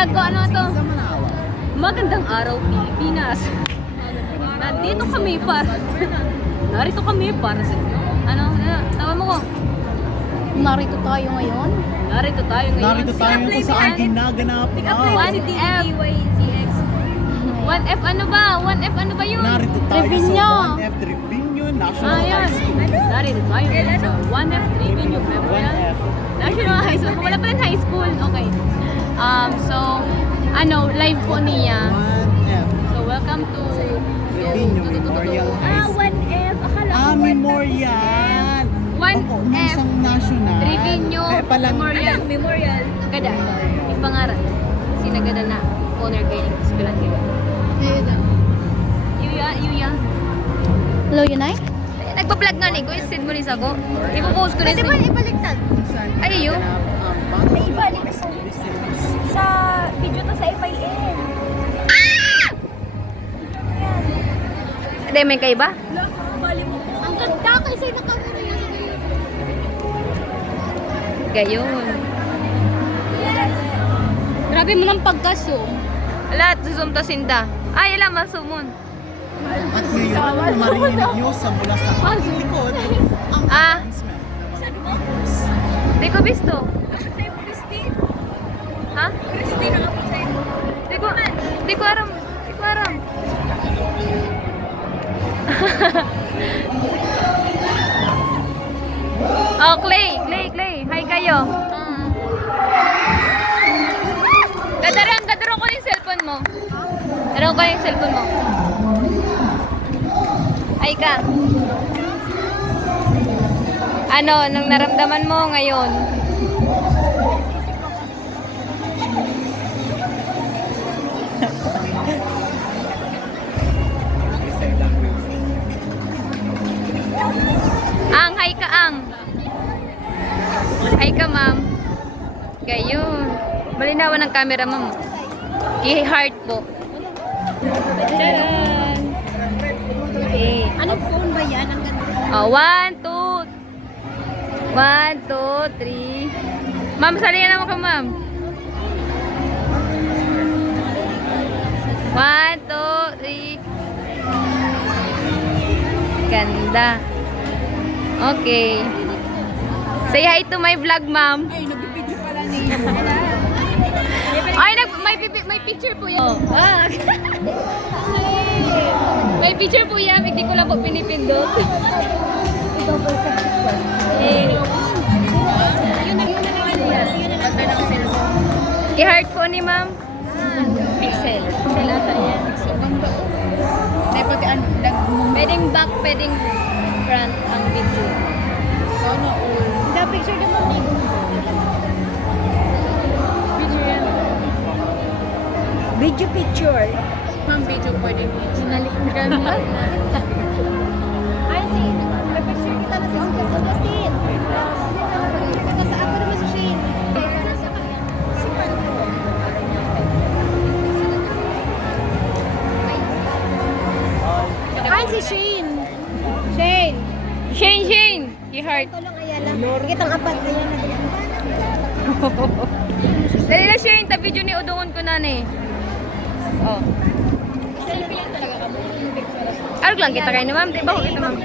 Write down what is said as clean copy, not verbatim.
vlog ko, ano to? Magandang araw, Pilipinas. Nandito kami para... Narito kami para sa inyo. Ano? Tawa mo ko. Narito tayo ngayon. Narito tayo ngayon. Narito tayo kung saan ginaganap ang 1F. 1F ano ba? 1F ano ba yun? narito tayo Trevino. sa 1F Trevino National Ayan. High School. Narito tayo ngayon sa 1F Trevino Memorial 1F. National High School. Wala pa rin high school. Okay. So, live po niya. 1F So, welcome to Trevino Memorial High School. 1F. Akala ko Memorial. 1F. Opo, isang national. Trevino Kaya palang Memorial. Gada. Ipangaran. Sinagada na. Honor gaining Eskwelahan kayo. Yuya. Hello, Yunay? Nagpa-vlog nga ni ko. Send mo rin sa ako. Ipo-post ko rin sa inyo. ibaliktad? Ay, iyo. May ibalik sa video to sa FIN. Hindi, may kayo ba? Ang ganda kasi nakamura yun. Gayon. Grabe mo ng pagka-zoom. Wala, susum to sinda. Ay, alam, masumon. at ngayon, marinig nyo sa mula sa likod ang Ah. announcement. Di ko bisto. Ha? Di ko aram. Oh, Clay. Hi kayo. Dadaro ko yung cellphone mo. Dadaro ko yung cellphone mo. Hi ka. Ano, nang naramdaman mo ngayon? Hi ka, Hi ka, ma'am. Gayon. Malinawan ng camera, ma'am. I-heart po. Tadaan! Okay. Anong phone ba yan? Ang ganda. 1, 2, 3. Ma'am, sali naman ka, ma'am. 1, 2, 3. Ganda. Okay. Say hi to my vlog, ma'am. Ay, nag-video pala niya. Ay, may picture po yan. May picture po yan. Hindi ko lang po pinipindot. I-heart po ni ma'am. Pixel. Pixel ata yan. Pwedeng back, pwedeng front ang video. The picture naman ni Video yan. Video picture. Ma'am, video pwedeng video. Sinalikan mo. Ay, may picture kita na si Justin. Kita sa ako naman si Shane. Ay, si Shane. Shane! I-heart. Tulong Ayala. Kitang apat kaya na. Dali na Shane, ta video ni udungon ko na ni. Oh. Ano lang kita kayo ni ma'am? Di ba ko kita ma'am?